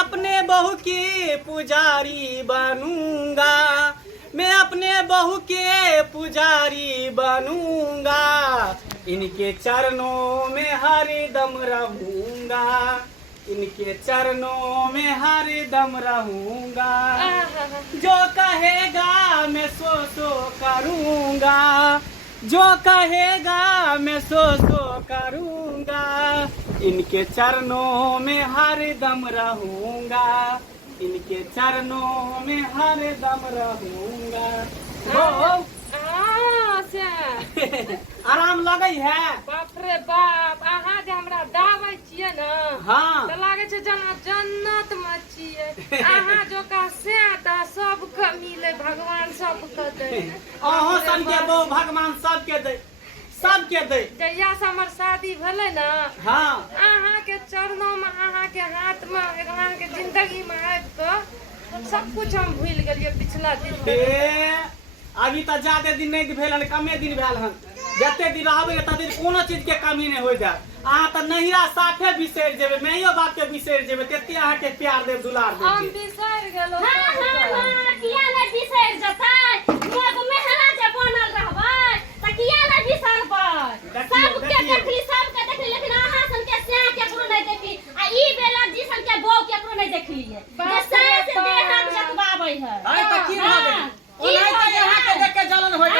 अपने बहू की पुजारी बनूंगा, मैं अपने बहू के पुजारी बनूंगा, इनके चरणों में हरदम रहूंगा, इनके चरणों में हरदम रहूंगा, जो कहेगा मैं सो करूंगा, जो कहेगा मैं सो करूंगा, इनके चरणों में हरदम रहूंगा, इनके चरणों में हरदम रहूंगा। आराम लगई है? बाप रे बाप, अहाँ जे हमरा दावै छियै न, हाँ त लागे छै जेना जन्नत में छियै। अहाँ जो का सेता सबके मिले, भगवान सबके दे। अहों सन के बहु भगवान सबके दे, सबके दे। जहिया से हमर शादी भेलै न, हाँ अहाँ के चरणों में, अहाँ के हाथ में, अहाँ के जिंदगी में आबि के सब कुछ हम भूल गेलियै पिछला दिन। अभी तो ज्यादा दिन नहीं भेल हन, कमे दिन भेल हन। जते दिन रहबै तते दिन कोनो चीज के कमी नहीं होय जाय। अहाँ तो नहिरा साफे बिसरि जेबै, माइयो बाप के बिसरि जेबै, तेते अहाँ के प्यार देब, दुलार देब। हम बिसरि गेलौ। हां किया नै बिसरि जतै? मोग मेहरा जे बनल रहबै त किया नै बिसरबै? सबके देखली, लेकिन अहाँ सन के से केकरो नै देखली। आ ई बेला जी सन के बौ केकरो नै देखलिए। जे से देह हाथ जतबाबै है। आइ त की भ गेल? ओनाइ त यहाँ के देख के जलन होय है।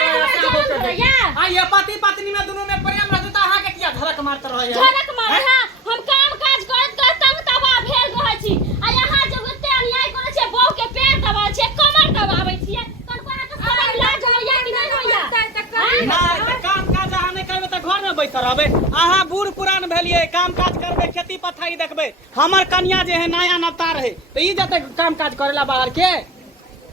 आ ये पति पत्नी में दोनों में प्रेम रहत त अहाँ के किया झलक मारत रहै है? झलक मारे हां, हम काम काज करत करत तंग तबा भेल रहै छी। आ यहाँ जे ओते अन्याय करै छै, बौ के पैर दबाबै छै, कमर दबाबै छियै। कनकोरा के सब इलाज होइया कि नै होइया? नहीं त काम काज अहाँ नहीं करबै त घर में बैठल रहबै। अहाँ बूढ़ पुरान भेलिए, काम काज करबै, खेती पथारी देखबै। हमर कन्या जे है नया नवतार है, त ई जते काम काज करेला बाहर के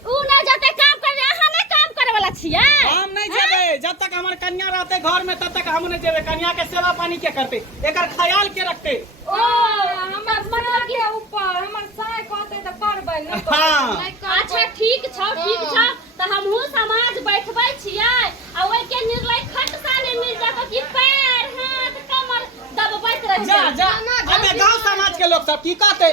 उ नै जते काम करे, अहाँ नै काम करे वाला छियै। हम नहीं जेबै। जब तक हमर कन्या रहते घर में तब तक हम नहीं जेबै। कन्या के सेवा पानी के करते, एकर ख्याल के रखते। ओ हमर मन के ऊपर हमर साय कहते त करबै न। हाँ अच्छा ठीक छ त हमहु समाज बैठबै छियै। आ ओइ के निर्णय खटसा ने मिल जात कि पैर हाथ कमर दबबैत रह जा जा। अबे गांव समाज के लोग सब की कहते?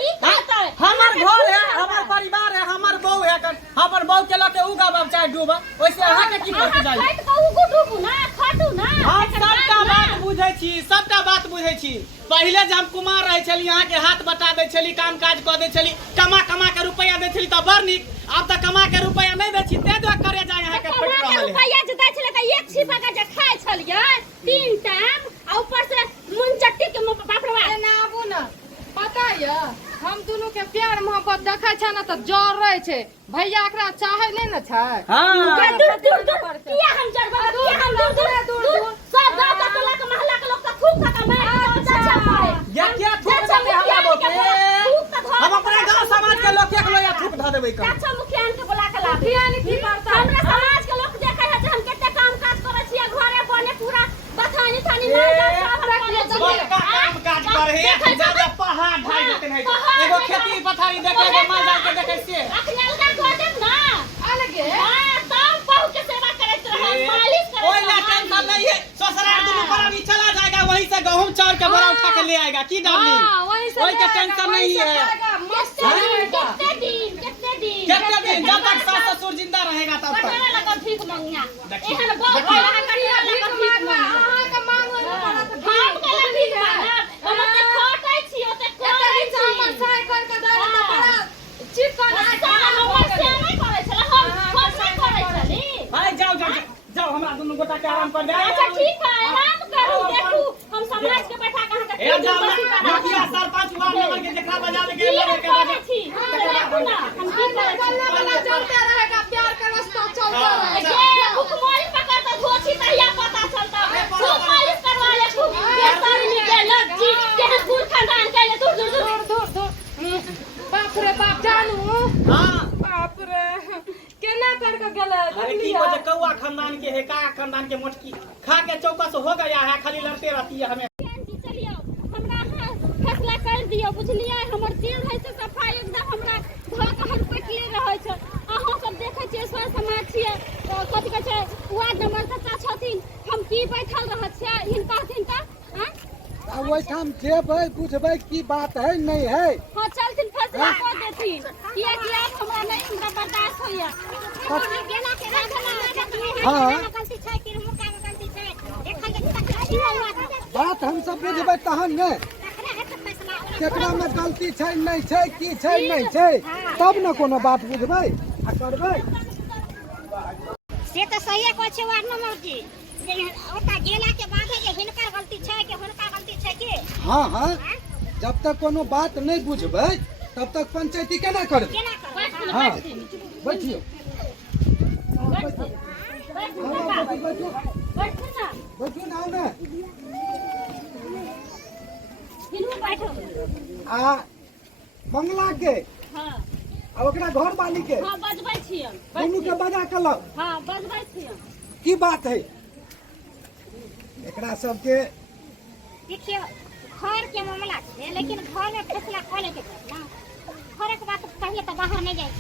हमर घर है, हमर परिवार है, हमर बहू है, हमर बहू के लके उगब चाहे डूबब, ओइसे अहाँ के की कहते जाई? खट कहू गुडू ना खटू ना। हम सबटा बात बुझै छी, सबटा बात बुझै छी। पहिले जब हम कुमार रहे छली, अहाँ के हाथ बटा दे छली, काम काज क दे छली, कमा के रुपया दे छली त बड़ नीक। अब त कमा के रुपया नहीं दे छी, ते जो करे जाय अहाँ के फट रहल है। रुपया जे दै छले त एक छिपा के जे खाय छलियै 3 टाइम, आ ऊपर से मुंचट्टी के बाप रे एना आबू न। पता य हम दोनों के प्यार मोहब्बत देखै छ न त जर रहे छै। भैया एकरा चाहे नै न छै। हां दूर किया हम जरबा, किया हम दूर सब गांव का टोला के मोहल्ला के लोग का खूब खका मार अच्छा पाए। या क्या थूक चले हमरा बोके? हम अपने गांव समाज के लोग के या थूक ध देबै का? अच्छा मुखिया के बोला के ला मुखिया ने की करता? हमरा समाज के लोग देखै है जे हम केते काम काज करै छियै, घरे बने पूरा बथानी थानी मार सब रख ले सब का काम काज करे है, ज्यादा पहाड़ ढाई देते नहीं। एगो खेती पथारी देखे के माल जाल के देखे से अखनी अलगा कर देब ना। अलगे हां सब बहु के सेवा करैत रह, मालिश करैत। ओइ ला टेंशन नहीं है। ससुराल दोनों पर अभी चला जाएगा, वहीं से गेहूं चाउर के बोरा उठा के ले आएगा। की डाली ओइ के टेंशन नहीं है। कितने दिन कितने दिन जब तक सास ससुर जिंदा रहेगा तब तक। पटरा लगा भीख मंगिया एहन बहुत बड़ा करिया लगा भीख मंगिया। अहाँ के मांगो न पड़त। हम के लगा भीख मांगब, हम ते खटै छी, ओते करै छी। हमर साय कर के दे त बड़ा चिकन हमर से नहीं करै छला, हम से करै छली। भाई जाओ जाओ जाओ, हमरा दोनों गोटा के आराम कर दे। अच्छा ठीक है, आराम करू, देखू हम समाज के बैठा के अहाँ ए के जाओ मुखिया सरपंच वार्ड मेंबर के जेकरा बजा दे के लगे के बजा छी। हम की करै गल्ला वाला चलते रहेगा, प्यार का रास्ता चलता रहेगा। ये भूखमरी पकड़ता धोची तहिया पता चलता। खूब मालिश करवा ले, खूब बेसर निकल जी के दूर खानदान के ले दूर। बाप रे बाप जानू। हां बाप रे केना कर के गेले? अरे की वजह कौआ खानदान के है, का खानदान के मोटकी खा के चौकस हो गया है, खाली लड़ते रहती है हमें। चलियो हमरा फैसला कर दियो, बुझलिए? हमर दिल है से सफाई एकदम हमरा धक हर पटले रहै छै। अहाँ सब देखै छियै स्व समाज छियै, कथि कहै छै वार्ड नंबर चाचा छथिन, हम की बैठल रहै छियै हिनका हां ओहिठाम जेबै बुझबै की बात है नहीं है। अच्छा चलथिन फैसला कर देथिन किया कि अब हमरा नहीं हमरा बर्दाश्त होइया गेला के हाँ। गलती छै कि मुका में गलती छै एक तक बात हम सब बुझबै तहन ने केकरा में गलती छै नहीं छै की छै नहीं छै तब न कोनो बात बुझबै आ करबै से तो सही को छै वार्ड नंबर की ओता गेला के बाद है जे हिनकर गलती छै कि हुनका गलती छै कि हाँ हाँ जब तक कोनो बात नहीं बुझबै तब तक पंचायती केना करबै केना करबै हाँ बैठियो बैठू ना बैठू ना ना किनु बैठो आ बंगला के हां आ ओकरा घर वाली के हां बजबै छियै दुनू के बजा के लाओ हां बजबै छियै की बात है एकरा सबके देखिए घर के मामला है लेकिन घर में फैसला कर लेके ना घर के बात पहले तो बाहर नहीं जाए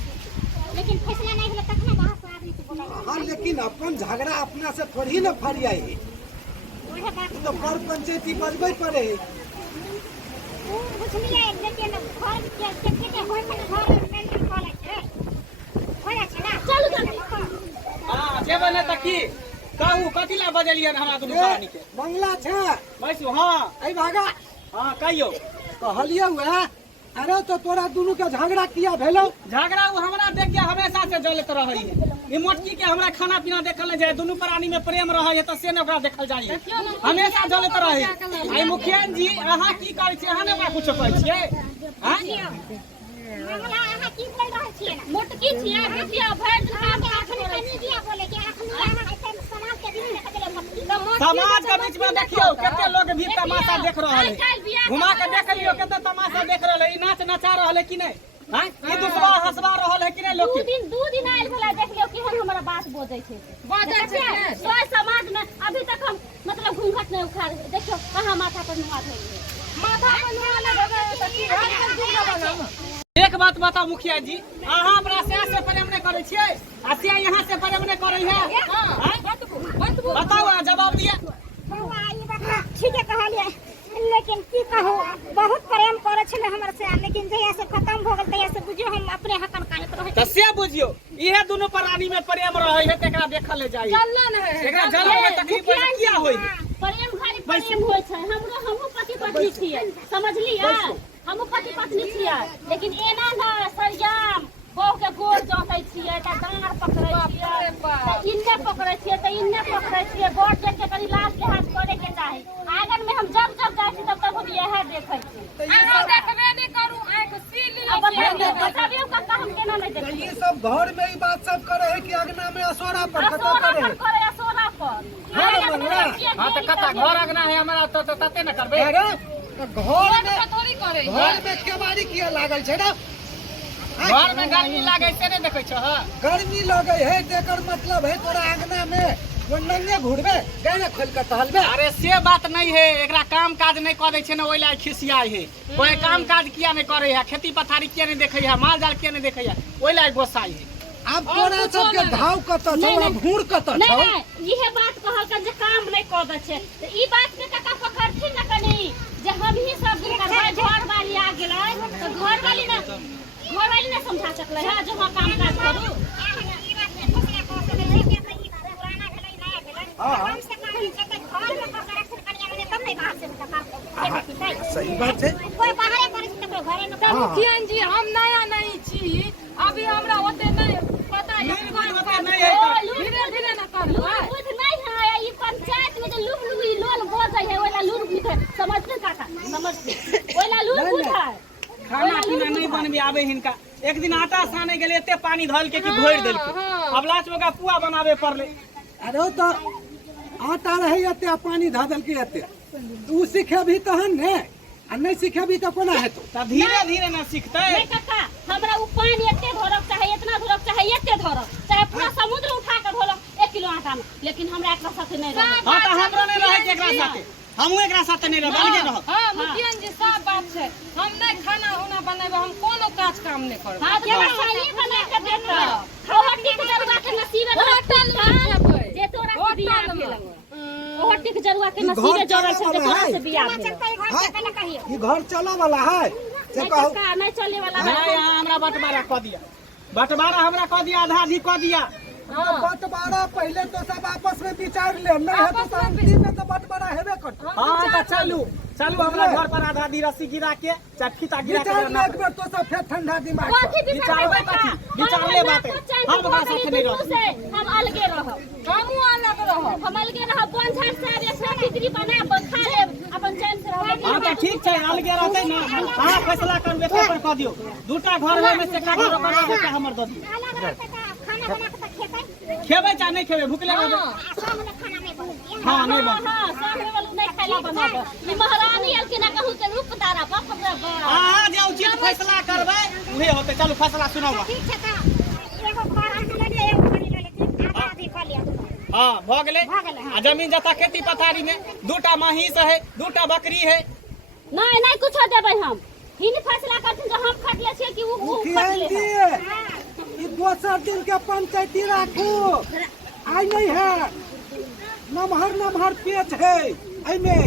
लेकिन फैसला नहीं होला तक ना बाहर से आदमी से बोला हाँ लेकिन अपन झगड़ा अपना से थोड़ी न फरियाई ओहे बात तो पर पंचायती बजबै पड़े वो बुझलिए लेकिन घर के होय में घर में मेंटेन कर ले होय छै ना चलू हां जेबे न त की कहू कथि ला बजलियै हमरा दुनू प्राणी के बंगला छै बैसू हां ऐ भागा हां कहियो कहलियो है अरे तो तोरा दुनू के झगड़ा किया भेलो झगड़ा वो हमरा देख के हमेशा से जलत रहै है ई मोटकी के हमरा खाना पीना देखल नहीं जाए दुनू प्राणी में प्रेम रहै है त से न ओकरा देखल जाए हमेशा जलत रहै आई मुखिया जी अहाँ की करै छी अहाँ ने हमरा कुछ कहै छियै हां मामला अहाँ की बोल रहल छियै ना मोटकी छियै मुखिया भर दुकान के आखने कनी दिया बोले कि आखने अहाँ ऐसे समाज के बीच में कतले समाज के बीच में देखियो कते लोग भी तमाशा देख रहल है घुमा के देख लियो कते तमाशा देख रहल है ई नाच नचा रहल है कि नहीं हां ई दूसरा हंसवा रहल है कि नहीं लोग दू दिन आइल भला देख लियो केहन हमरा बात बोझै छै बाजै छै सोय समाज में अभी तक हम मतलब घूंघट नहीं उखाड़ देखियो कहां माथा पर नुआ धइल माथा पर नुआ लगे त की एक बात बताओ मुखिया जी अहाँ हमरा से प्रेम नहीं करे छियै आ से यहाँ से प्रेम नहीं करे है बताओ ना जवाब दिया ठीक है कहलिए लेकिन की कहू बहुत प्रेम करे छले हमर से लेकिन जहिया से खत्म भ गेल तहिया से बुझियो हम अपने हकन कानत रहै त से बुझियो इहे दोनों प्राणी में प्रेम रहै है तेकरा देखल ले जाई चलन है एकरा जलन में तकलीफ होय किया होय प्रेम खाली प्रेम होय छै हमहु पति पत्नी छियै समझलियै हमहु पति पत्नी छियै लेकिन एना ना सरयाम बहु के गोर जोतै छियै त डांर पकड़ै छियै त इन्ने पकड़ै छियै त इन्ने पकड़ै छियै गोर देख के कनी लाज लिहाज करे के चाही आंगन में हम जब जाइ छी तब तक हम यह देखै छी अहाँ देखबे नहीं करू आंख सीली अब बताबियो कक्का हम केना नहीं देखै ये सब घर में ही बात सब करे है कि अगना में असोरा पर खत्म सोना करे पर करे सोना पर घर में ना हां त कता घर अगना है हमरा तो तते न करबे अरे तो घर में थोड़ी करे घर में केवाड़ी किया लागल छै ना घर में गर्मी लागे से नहीं देखै छ गर्मी लगे है तेकर मतलब है तोरा आंगना में वो नंगे घुरबे गए खोल के टहलबे अरे से बात नहीं है एकरा काम काज नहीं कर दै छै ना ओइ ला खिसियाई है कोई काम काज किया नहीं करे है खेती पथारी किया नहीं देखे है माल जाल किया नहीं देखे है ओइ ला गोसाई है अब तोरा सबके धाव कत छौ घूर कत छौ नहीं इहे बात कहल के जे काम नहीं कर दै छै त ई बात के कक्का पकड़थिन न कनी जे हम ही सब घर वाली आ गेलै तो घर वाली ना समझा सकले है जो हम काम काज करू ई बात में फसला कर सकले है कि पुराना भेलै नया भेलै हम से कहीं के घर में पकड़ के कनिया में तब नहीं बाहर से सही बात है कोई बाहर करे छै त घरे में तब मुखिया जी हम नया नहीं छी अभी हमरा ओते नहीं पता है धीरे धीरे न कर कुछ नहीं है ई पंचायत में जो लुक लोन बोझै है ओला लूर बुझे समझते काका समझते ओला लूर बुझै खाना पीना नहीं बनबे आवे हिनका एक दिन आटा साने गेले एते पानी धल के कि भोर देल अब लास्ट में का पुआ बनावे पड़ले अरे तो आटा रहे एते पानी धा देल के एते तू सीखेबी तहन ने आ नहीं सीखेबी तो कोना हेतौ त धीरे धीरे ना सीखतै नहीं काका हमरा उ पानी एते धरक चाहे इतना धरक चाहे एते धरक चाहे पूरा समुद्र उठा के धरक 1 किलो आटा में लेकिन हमरा एकरा साथे नहीं रहे हां त हमरो नहीं रहे के एकरा साथे हमहू एकरा साथे नहीं रह अलगे रह हां मुखिया जी सब बात छै हम नहीं खाना उना बनाबे हम कोनो काज काम नहीं करब हां जे सही बना के देत होहटी के जरुआ के नसीबे होटल में खेबै जे तोरा बियाह केलक होहटी के जरुआ के नसीबे जोड़ल छै जे तोरा से बियाह भेल ये घर चला वाला है से नहीं कहू टका नहीं चले वाला नहीं यहाँ हमरा बंटवारा कह दिया, बंटवारा हमरा कह दिया, आधा आधी कह दिया। बंटवारा पहले तो सब आपस में विचार ले, नहीं है तो शांति में तो बंटवारा हेबे करते। हाँ तो चलू चलू हमरा घर पर आधा आधी रस्सी गिरा के चटखीता गिरा के विचार रहना ले एक बेर तो सब फिर ठंडा दिमाग से। कथी विचारबे कथी? विचारले बात है। हम ओकरा साथे नहीं रहब। से हम अलगे रहब, हमहू अलग रहब, हम अलगे रहब, बंझर से ऐसा खिचड़ी बना खा लेब, अपन चैन से रहब। हाँ तो ठीक है, अलगे रहते ना। हाँ फैसला कर एके पर कह दियो, दूटा घर है में से का घर बना के हमर दऽ दियो। खेबै चाहे नहीं खेबै, भूखले रहबै। हाँ नहीं बन। हां सामने वाला नहीं खाइला बनाबो। ई महारानी अलके ना कहू के रूप तारा बाप रे बाप। हाँ जे उचित फैसला करबै उहे होते। चलू फैसला सुनाओ। ठीक छै त एगो घर आके ले लिया, एगो खड़ी ले लेती, आधा आधी कर लिया। हाँ भ गेलै। आ जमीन जता खेती पथारी में दूटा महिष है, दूटा बकरी है। नहीं नहीं कुछ देबै हम। हिन फैसला करथिन जो हम खटले छियै कि उ मुखिया खटले जी है। ई दोसर दिन के पंचायती राखू, आई नहीं है नमहर पेच है एमे।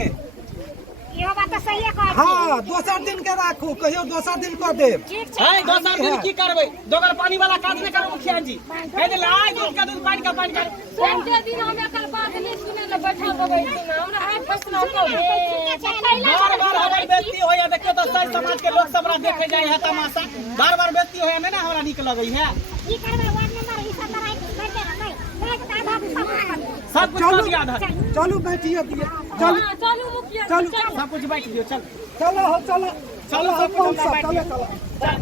इहो बात तो सही है कहै छी। हाँ दोसर दिन के राखू, कहियो दोसर दिन कऽ देब। ठीक छै। है दोसर दिन की करबै? दोगर पानी वाला काज नहीं करबै मुखिया जी। कह दे लाई दूध का दूध, पानी का पानी कर। संडे दिन हम एकर बात नहीं सुने ले बैठल रहबै छी ना, हमरा आज फैसला कर। बार बार हमर बेइज्जती होइया, देखियो तो सही समाज के लोग सब हमरा देखे जाय है तमाशा। बार बार बेइज्जती होइया नहीं ना हमरा नीक लगै है। की करबै वार्ड नंबर ई सब लड़ाई करते रहबै। एक आधा भी सब कुछ कर दिया आधा। चलू बैठिए दिए, चलू हां चलू मुखिया चलू सब कुछ बैठ दियो। चल चलो चलो चलो, सब अपन कुछ सब बैठ चलो दियो। चलो। सब